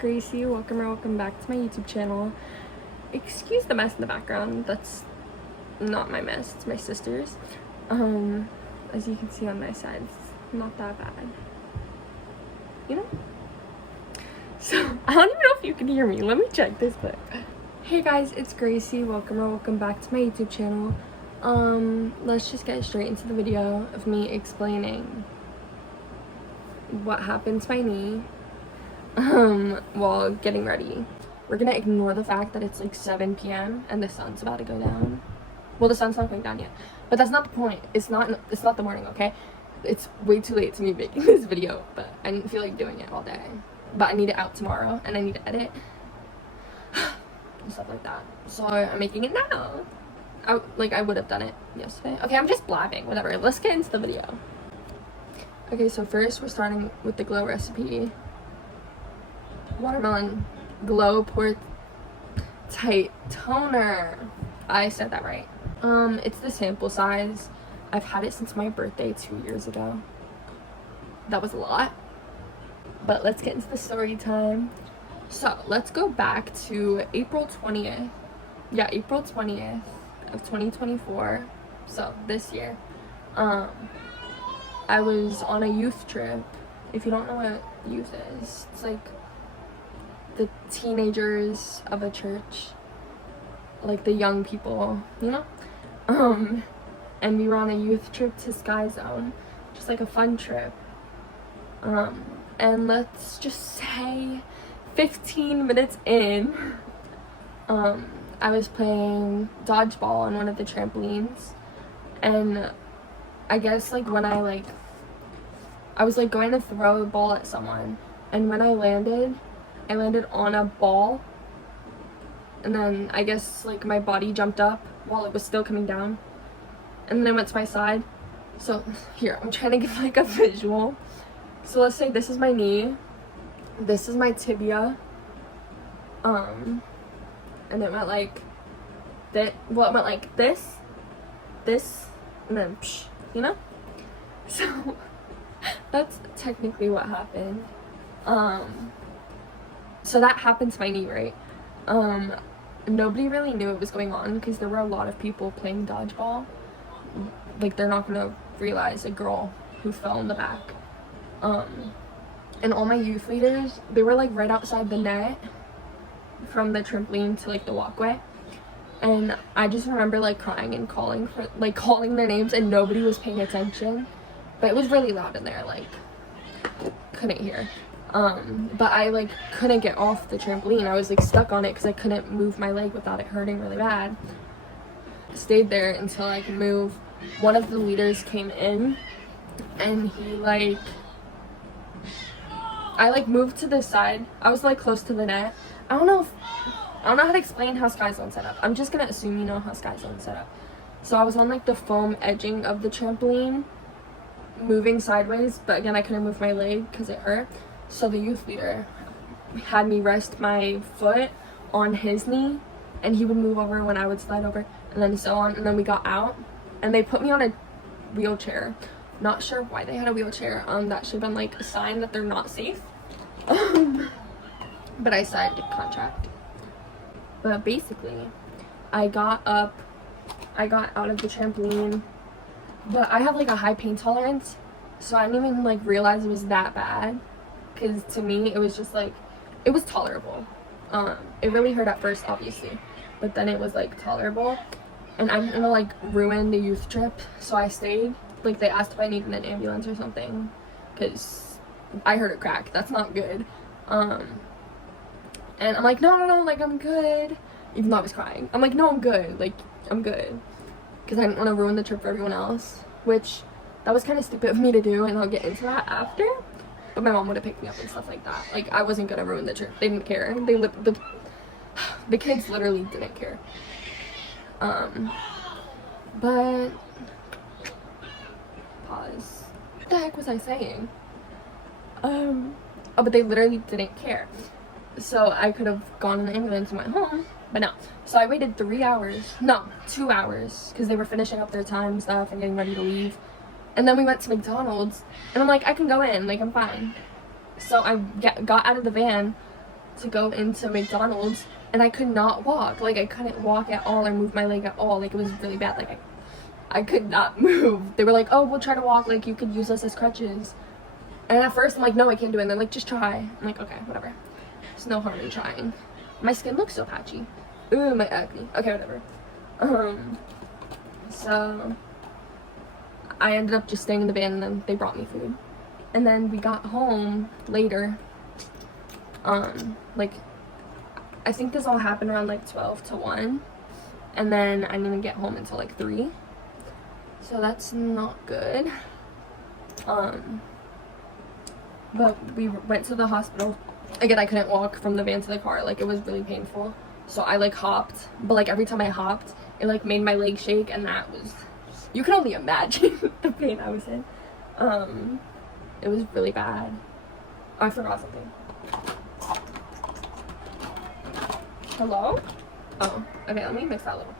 Gracie. Welcome back to my YouTube channel. Excuse the mess in the background. That's not my mess, it's my sister's. As you can see on my side, it's not that bad. You know? So, I don't even know if you can hear me. Let me check this quick. Hey guys, it's Gracie. Welcome back to my YouTube channel. Let's just get straight into the video of me explaining what happened to my knee while getting ready. We're gonna ignore the fact that it's like 7 p.m. and the sun's about to go down. Well, the sun's not going down yet, but that's not the point. It's not the morning, okay? It's way too late to me making this video, but I didn't feel like doing it all day. But I need it out tomorrow and I need to edit and stuff like that, so I'm making it now. I would have done it yesterday. Okay, I'm just blabbing, whatever. Let's get into the video. Okay, so first we're starting with the glow recipe. Watermelon glow pore tight toner. I said that right. It's the sample size. I've had it since my birthday 2 years ago. That was a lot. But let's get into the story time. So let's go back to April 20th. Yeah, April 20th of 2024. So this year. I was on a youth trip. If you don't know what youth is, it's like the teenagers of a church, like the young people, you know? And we were on a youth trip to Sky Zone, just like a fun trip. And let's just say 15 minutes in, I was playing dodgeball on one of the trampolines, and I guess like when I was like going to throw a ball at someone, and when I landed on a ball, and then I guess like my body jumped up while it was still coming down, and then I went to my side. So here, I'm trying to give like a visual. So let's say this is my knee, this is my tibia, and it went like that. Well, it went like this, and then psh, you know? So that's technically what happened. So that happened to my knee, right? Nobody really knew it was going on because there were a lot of people playing dodgeball. Like, they're not gonna realize a girl who fell in the back. And all my youth leaders, they were like right outside the net from the trampoline to like the walkway. And I just remember like crying and calling their names, and nobody was paying attention. But it was really loud in there, like couldn't hear. But I like couldn't get off the trampoline. I was like stuck on it because I couldn't move my leg without it hurting really bad. Stayed there until I could move. One of the leaders came in, and I moved to the side. I was like close to the net. I don't know how to explain how Sky Zone's set up. I'm just gonna assume you know how Sky Zone's set up. So I was on like the foam edging of the trampoline, moving sideways, but again I couldn't move my leg because it hurt. So the youth leader had me rest my foot on his knee, and he would move over when I would slide over, and then so on. And then we got out, and they put me on a wheelchair. Not sure why they had a wheelchair. That should have been like a sign that they're not safe. But I signed a contract. But basically, I got out of the trampoline, but I have like a high pain tolerance, so I didn't even like realize it was that bad, because to me it was just like, it was tolerable. It really hurt at first, obviously, but then it was like tolerable, and I didn't want to like ruin the youth trip, so I stayed. Like, they asked if I needed an ambulance or something, because I heard it crack. That's not good. And I'm like, no, like, I'm good. Even though I was crying. I'm like, no, I'm good. Like, I'm good. Because I didn't want to ruin the trip for everyone else. Which, that was kind of stupid of me to do, and I'll get into that after. But my mom would have picked me up and stuff like that. Like, I wasn't going to ruin the trip. They didn't care. The kids literally didn't care. But... pause. What the heck was I saying? Oh, but they literally didn't care. So I could have gone in the ambulance and went home, but no. So I waited 2 hours, because they were finishing up their time and stuff and getting ready to leave. And then we went to McDonald's, and I'm like, I can go in, like, I'm fine. So I got out of the van, to go into McDonald's, and I could not walk. Like, I couldn't walk at all or move my leg at all. Like, it was really bad. Like, I could not move. They were like, oh, we'll try to walk. Like, you could use us as crutches. And at first, I'm like, no, I can't do it. And they're like, just try. I'm like, okay, whatever. There's no harm in trying. My skin looks so patchy. Ooh, my acne. Okay, whatever. So I ended up just staying in the van, and then they brought me food. And then we got home later. Like, I think this all happened around like 12 to 1. And then I didn't even get home until like 3. So that's not good. But we went to the hospital. Again, I couldn't walk from the van to the car. Like, it was really painful. So I like hopped. But like every time I hopped, it like made my leg shake, and that was, you can only imagine the pain I was in. It was really bad. Oh, I forgot something. Hello? Oh, okay, let me mix that a little.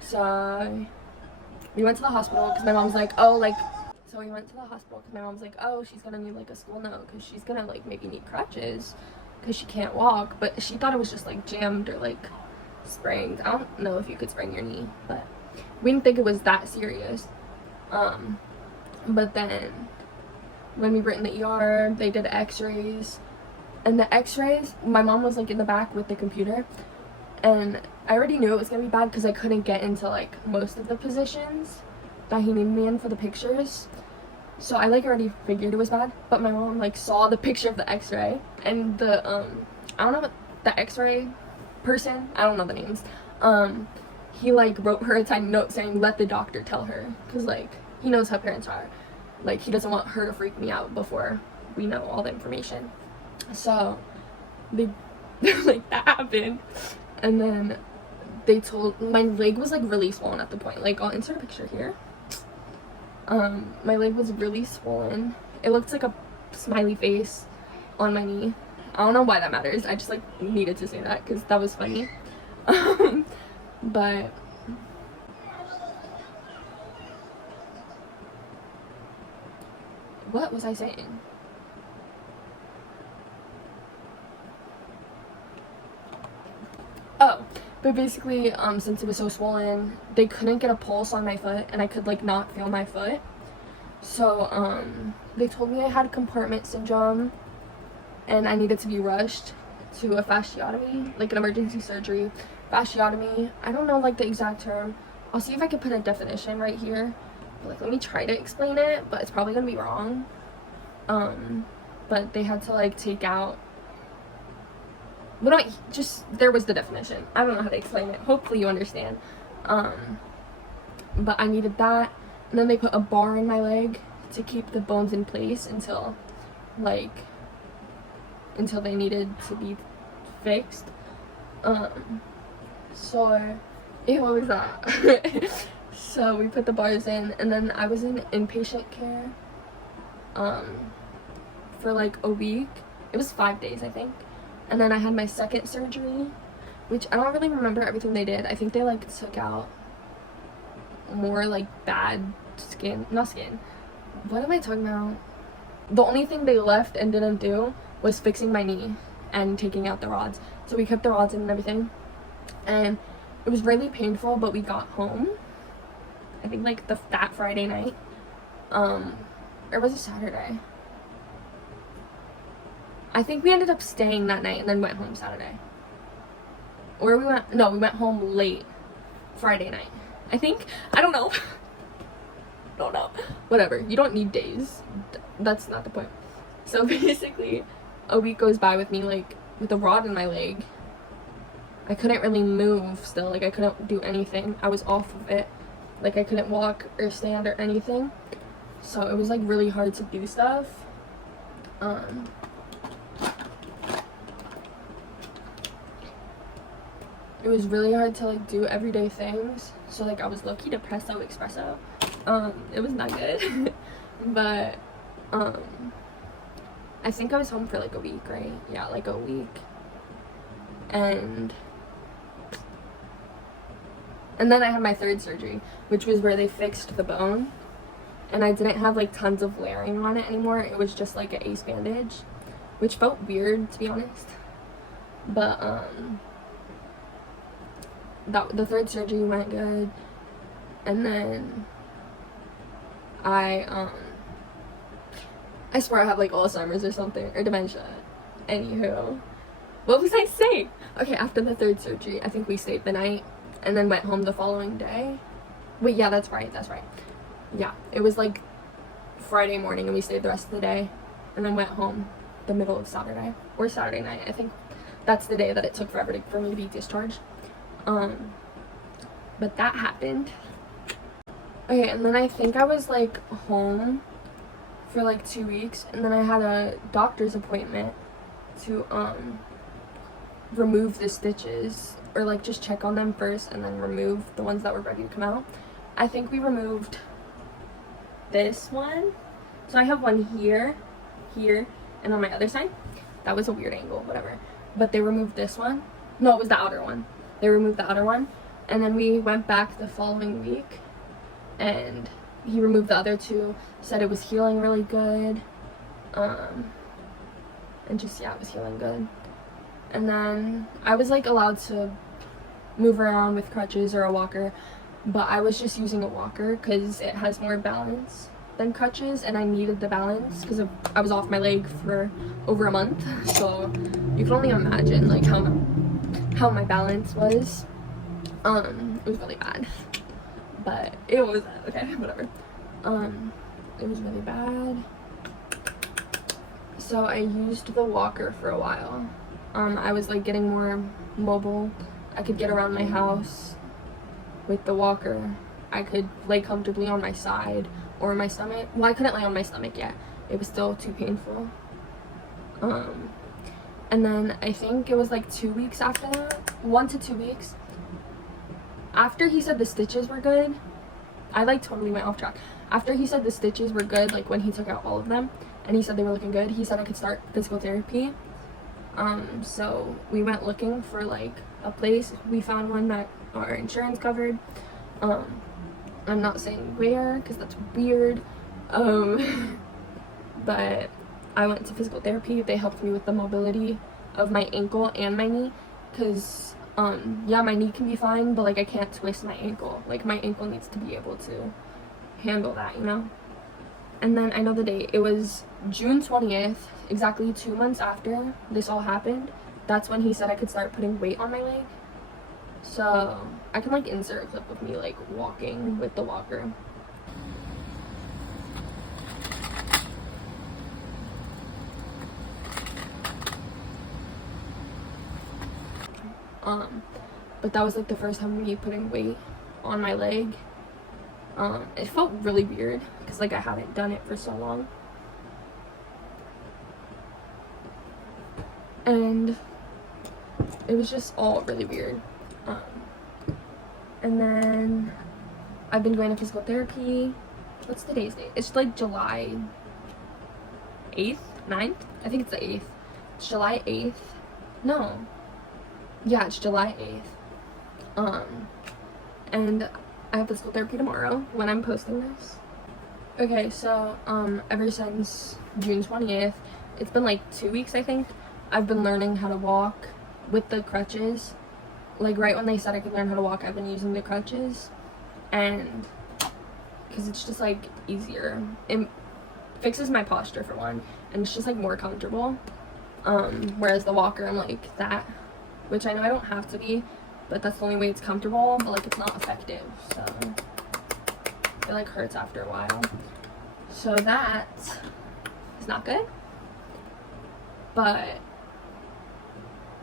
So we went to the hospital because my mom's like, oh, like, so we went to the hospital because my mom's like, oh, she's gonna need like a school note because she's gonna like maybe need crutches because she can't walk. But she thought it was just like jammed or like sprained. I don't know if you could sprain your knee, but we didn't think it was that serious. But then when we were in the ER, they did x-rays, and the x-rays, my mom was like in the back with the computer, and I already knew it was gonna be bad because I couldn't get into like most of the positions that he needed me in for the pictures. So I like already figured it was bad, but my mom like saw the picture of the x-ray, and the I don't know what the x-ray person, I don't know the names, he like wrote her a tiny note saying let the doctor tell her, because like he knows how parents are. Like, he doesn't want her to freak me out before we know all the information. So they like, that happened, and then they told, my leg was like really swollen at the point. Like, I'll insert a picture here. My leg was really swollen. It looked like a smiley face on my knee. I don't know why that matters. I just like needed to say that because that was funny. But what was I saying? Oh, but basically, since it was so swollen, they couldn't get a pulse on my foot, and I could like not feel my foot. So they told me I had compartment syndrome, and I needed to be rushed to a fasciotomy, like an emergency surgery. Fasciotomy, I don't know like the exact term. I'll see if I can put a definition right here. But, like, let me try to explain it, but it's probably gonna be wrong. But they had to like take out, but not just, there was the definition. I don't know how to explain it. Hopefully you understand. But I needed that, and then they put a bar in my leg to keep the bones in place until they needed to be fixed. So what was that? So we put the bars in, and then I was in inpatient care for like a week. It was 5 days, I think. And then I had my second surgery, which I don't really remember everything they did. I think they like took out more like bad skin, not skin. What am I talking about? The only thing they left and didn't do was fixing my knee and taking out the rods. So we kept the rods in and everything. And it was really painful, but we got home, I think like that Friday night. Or was it Saturday? I think we ended up staying that night and then went home Saturday. Or we went home late Friday night, I think. I don't know. Don't know. Whatever. You don't need days. That's not the point. So basically, a week goes by with me like with a rod in my leg. I couldn't really move still. Like, I couldn't do anything. I was off of it. Like, I couldn't walk or stand or anything. So it was like really hard to do stuff. It was really hard to like do everyday things. So like I was low-key depresso espresso. It was not good. But I think I was home for like a week, right? Yeah, like a week. And then I had my third surgery, which was where they fixed the bone, and I didn't have like tons of layering on it anymore. It was just like an ace bandage. which felt weird, to be honest. But the third surgery went good, and then I swear I have like Alzheimer's or something, or dementia. Anywho, what was I saying? Okay, after the third surgery, I think we stayed the night and then went home the following day. Wait, yeah, that's right. Yeah, it was like Friday morning and we stayed the rest of the day and then went home the middle of Saturday or Saturday night. I think that's the day that it took forever for me to be discharged. But that happened. Okay, and then I think I was like home for like 2 weeks, and then I had a doctor's appointment to remove the stitches, or like just check on them first and then remove the ones that were ready to come out. I think we removed this one. So I have one here, and on my other side. That was a weird angle, whatever. But they removed this one. No, it was the outer one. They removed the outer one. And then we went back the following week, and he removed the other two, said it was healing really good. And just, yeah, it was healing good. And then I was like allowed to move around with crutches or a walker, but I was just using a walker because it has more balance than crutches, and I needed the balance because I was off my leg for over a month. So you can only imagine like how my balance was. It was really bad, but it was okay, whatever. It was really bad. So I used the walker for a while. I was like getting more mobile. I could get around my house with the walker. I could lay comfortably on my side or my stomach. Well, I couldn't lay on my stomach yet. It was still too painful. And then I think it was like 2 weeks after that, 1 to 2 weeks. After he said the stitches were good, I like totally went off track. After he said the stitches were good, like when he took out all of them, and he said they were looking good, he said I could start physical therapy. So we went looking for like a place. We found one that our insurance covered. I'm not saying where because that's weird. But I went to physical therapy. They helped me with the mobility of my ankle and my knee, because yeah, my knee can be fine, but like I can't twist my ankle. Like my ankle needs to be able to handle that, you know? And then I know the date. It was June 20th, exactly 2 months after this all happened. That's when he said I could start putting weight on my leg. So I can like insert a clip of me like walking with the walker. But that was like the first time me putting weight on my leg. It felt really weird because like I hadn't done it for so long. And it was just all really weird. And then I've been going to physical therapy. What's today's date? It's like July 8th, 9th? I think it's the 8th. It's July 8th. No. Yeah, it's July 8th. And I have physical therapy tomorrow when I'm posting this. Okay, so ever since June 20th, it's been like 2 weeks, I think. I've been learning how to walk with the crutches. Like right when they said I could learn how to walk, I've been using the crutches, and because it's just like easier. It fixes my posture for one, and it's just like more comfortable. Whereas the walker, I'm like that, which I know I don't have to be, but that's the only way it's comfortable, but like it's not effective, so it like hurts after a while. So that is not good. But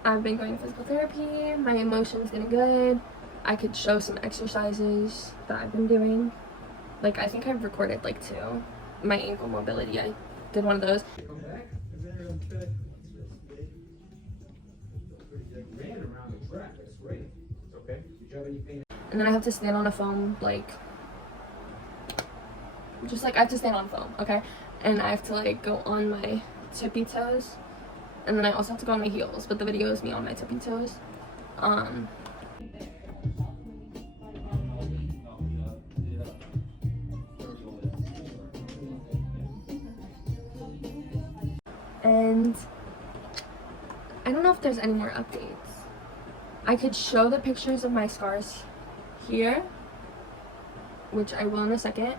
I've been going to physical therapy. My emotion's getting good. I could show some exercises that I've been doing. Like I think I've recorded like 2. My ankle mobility, I did one of those. And then I have to stand on a foam, like, just like I have to stand on foam, okay? And I have to like go on my tippy toes. And then I also have to go on my heels, but the video is me on my tippy toes. And I don't know if there's any more updates. I could show the pictures of my scars here, which I will in a second.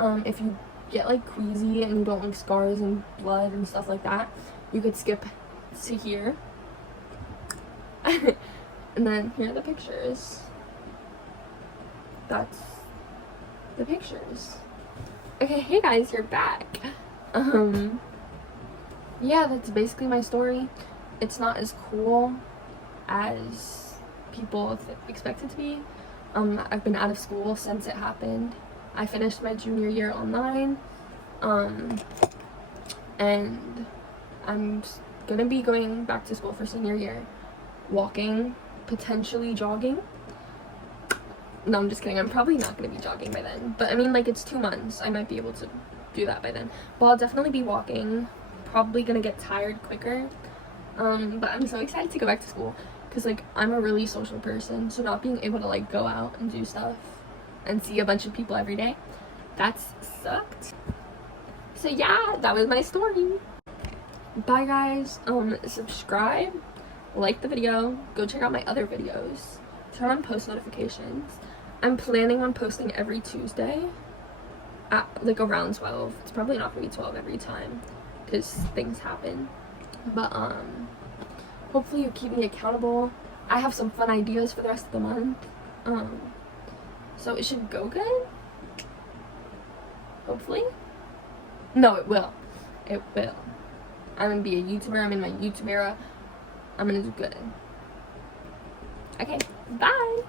If you get like queasy and you don't like scars and blood and stuff like that, you could skip to here. And then here are the pictures. That's the pictures. Okay, hey guys, you're back. Yeah, that's basically my story. It's not as cool as people expect it to be. I've been out of school since it happened. I finished my junior year online, and I'm gonna be going back to school for senior year. Walking, potentially jogging. No, I'm just kidding. I'm probably not gonna be jogging by then. But I mean, like, it's 2 months. I might be able to do that by then. But I'll definitely be walking. Probably gonna get tired quicker. But I'm so excited to go back to school. Because, like, I'm a really social person. So not being able to, like, go out and do stuff and see a bunch of people every day, that's sucked. So yeah, that was my story. Bye guys. Subscribe, like the video, go check out my other videos, turn on post notifications. I'm planning on posting every Tuesday at like around 12. It's probably not gonna be 12 every time because things happen, but hopefully you keep me accountable. I have some fun ideas for the rest of the month, so it should go good, hopefully. No, it will. I'm gonna be a YouTuber. I'm in my YouTube era. I'm gonna do good. Okay, bye.